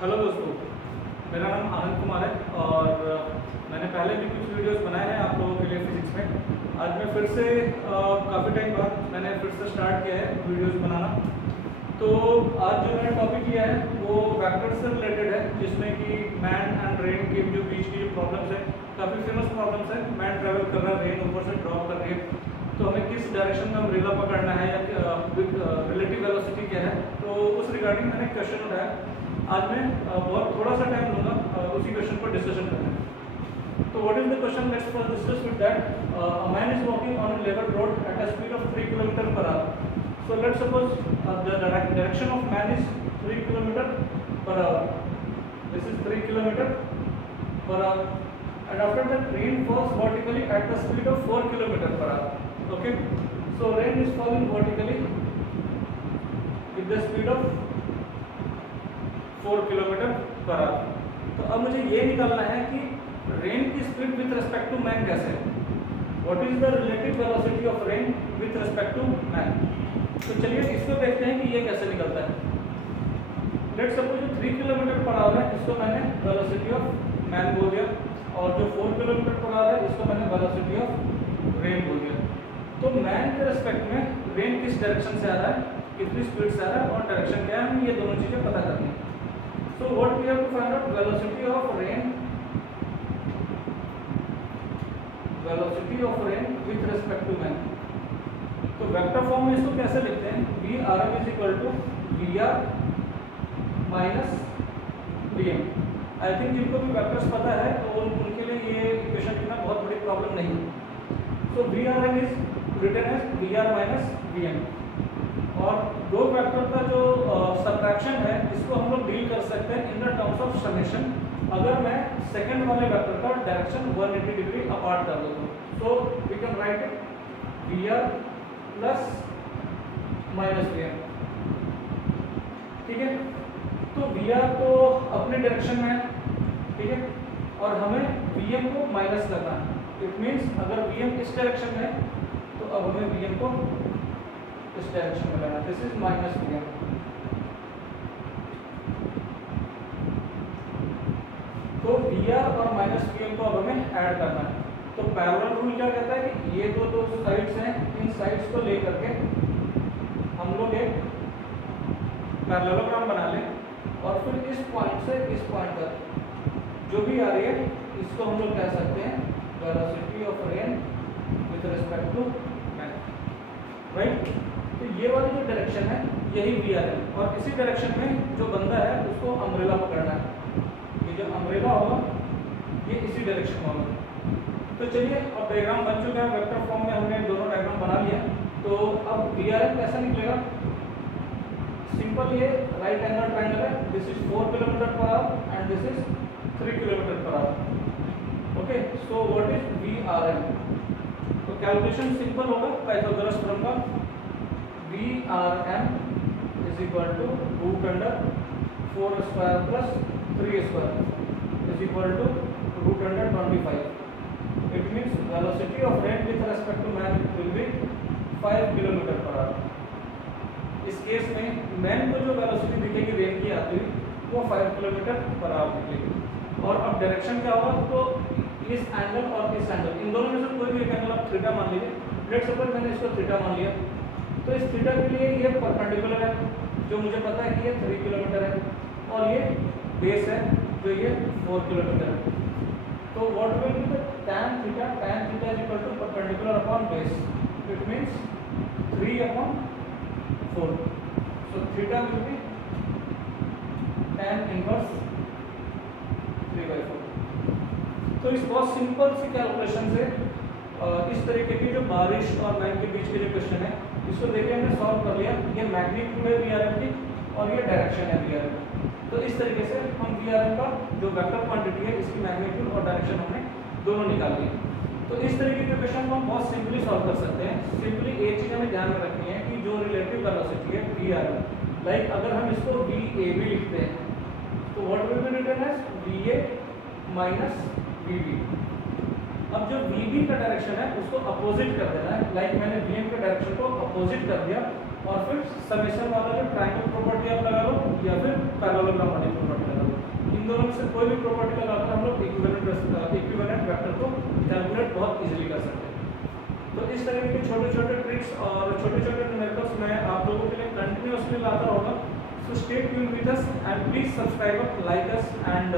Hello दोस्तों, मेरा नाम आनंद कुमार है और मैंने पहले भी कुछ वीडियोस बनाए हैं आप लोगों के लिए फिजिक्स में। आज मैं फिर से काफ़ी टाइम बाद मैंने फिर से स्टार्ट किया है वीडियोस बनाना। तो आज जो मैंने टॉपिक लिया है वो वेक्टर से रिलेटेड है, जिसमें कि मैन एंड रेन के जो बीच की जो प्रॉब्लम्स है, काफ़ी फेमस प्रॉब्लम्स है। मैन ट्रैवल कर रहा है, रेन ऊपर से ड्रॉप कर रही है, तो हमें किस डायरेक्शन में अम्ब्रेला पकड़ना है या विद रिलेटिव वेलोसिटी क्या है, तो उस रिगार्डिंग मैंने क्वेश्चन उठाया। आज मैं बहुत थोड़ा सा टाइम लूँगा उसी क्वेश्चन पर डिस्कशन करने में। तो what is the question, let's first discuss with that. A man is walking on a level road at a speed of 3 kilometre per our. So let's suppose the direction of man is 3 kilometer per hour. This is 3 kilometer per hour, and after that rain falls vertically at the speed of 4 kilometer per hour. Okay, so rain is falling vertically with the speed of 4 kilometre per hour. तो अब मुझे ये निकालना है कि rain की speed with respect to man कैसे है, what is the relative velocity of rain with respect to man. तो चलिए इसको देखते हैं कि ये कैसे निकलता है। लेट्स सपोज जो 3 किलोमीटर पर आवर है इसको मैंने वेलोसिटी ऑफ मैन बोल दिया, और जो 4 किलोमीटर पर आवर है इसको मैंने वेलोसिटी ऑफ रेन बोल दिया। तो मैन के रिस्पेक्ट में रेन किस डायरेक्शन से आ रहा है, कितनी स्पीड से आ रहा है और डायरेक्शन क्या है, हमें ये दोनों चीज़ें पता करनी है। So what we have to find out, velocity of rain with respect to man। तो वेक्टर फॉर्म में इसको कैसे लिखते हैं, V R M is equal to V R minus V M. I think जिनको भी वेक्टर्स पता है तो उनके लिए ये इक्वेशन लिखना बहुत बड़ी प्रॉब्लम नहीं है। So V R M is written as V R minus V M, और दो वेक्टर का जो सबट्रैक्शन है इसको हम लोग डील कर सकते हैं in the terms of summation. अगर मैं सेकंड वाले वेक्टर का डायरेक्शन 180 डिग्री अपार्ट कर दूँ तो we can write it V R plus minus V M. ठीक है, तो वी आर तो अपने डायरेक्शन में है, ठीक है, और हमें वी एम को माइनस करना है। इट मीन्स अगर वी एम इस डायरेक्शन में है तो अब हमें वी एम को इस डायरेक्शन में लेना, this is minus V M. तो वी आर और माइनस वी एम को अब हमें ऐड करना है। तो पैरेलल रूल क्या कहता है कि ये दो साइड्स हैं, इन साइड्स को लेकर के हम लोग एक पैरेललोग्राम बना लें, और फिर इस पॉइंट से इस पॉइंट तक जो भी आ रही है इसको हम लोग कह सकते हैं velocity of rain with respect to man, right. तो ये वाली जो डायरेक्शन है यही वी आर है, और इसी डायरेक्शन में जो बंदा है उसको अम्ब्रेला पकड़ना है। ये जो अम्ब्रेला होगा ये इसी डायरेक्शन में होगा। तो चलिए अब डायग्राम बन चुका है, वेक्टर फॉर्म में हमने दोनों डायग्राम बना लिया। तो अब वी आर एम कैसा निकलेगा, सिंपल ये राइट एंगल ट्रायंगल है, this is 4 kilometre per hour and this is 3 kilometre per hour. Okay, so what is V R M. तो कैलकुलेशन सिंपल होगा, पाइथागोरस थ्योरम का V R M is equal to root under 4 square plus 3 square is equal to root under 25। It means velocity of rain with respect to man will be 5 kilometre per hour. इस case में man को जो velocity दिखेगी rain की आती हुई वो 5 kilometre per our निकलेगी। और अब डायरेक्शन क्या होगा, तो इस एंगल और इस एंगल, इन दोनों में से कोई भी एक एंगल आप थीटा मान लीजिए। लेट्स सपोज मैंने इसको थीटा मान लिया, तो इस थीटा के लिए ये परपेंडिकुलर है जो मुझे पता है कि ये 3 किलोमीटर है, और ये बेस है जो ये 4 किलोमीटर है। तो what will be the tan theta is equal to perpendicular upon base, it means 3 upon 4। So theta will be tan inverse 3/4। तो इस बहुत सिंपल सी कैलकुलेशन से इस तरीके की जो बारिश और मैन के बीच के जो क्वेश्चन है इसको देखिए हमने सॉल्व कर लिया। ये मैग्नीट्यूड है वी आर एम की और ये डायरेक्शन है वी आर एम। तो इस तरीके से हम वी आर एम का जो वेक्टर क्वांटिटी है इसकी मैग्नीट्यूड और डायरेक्शन हमने दोनों निकाल ली। तो इस तरीके के क्वेश्चन को हम बहुत सिंपली सॉल्व कर सकते हैं। सिंपली एक चीज़ हमें ध्यान में रखनी है कि जो रिलेटिव वेलोसिटी है वी आर एम, लाइक अगर हम इसको वी ए बी लिखते हैं तो what will be written as V A minus V B. अब जो वी बी का डायरेक्शन है उसको अपोजिट कर देना है, लाइक मैंने वी एम के डायरेक्शन को अपोजिट कर दिया, और फिर समेशन वाला जो ट्रायंगल प्रॉपर्टी आप लगा लो या फिर पैरेललोग्राम वाली प्रॉपर्टी लगा लो, इन दोनों में से कोई भी प्रॉपर्टी लगाकर हम लोग इक्विवेलेंट वेक्टर को कैलकुलेट बहुत इजीली कर सकते हैं। तो इस तरह के छोटे छोटे ट्रिक्स और छोटे छोटे न्यूमेरिकल्स मैं आप लोगों के लिए कंटिन्यूअसली लाता रहूँगा। So stay tuned with us and please subscribe, like us and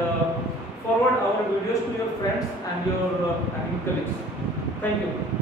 forward our videos to your friends and your colleagues. Thank you.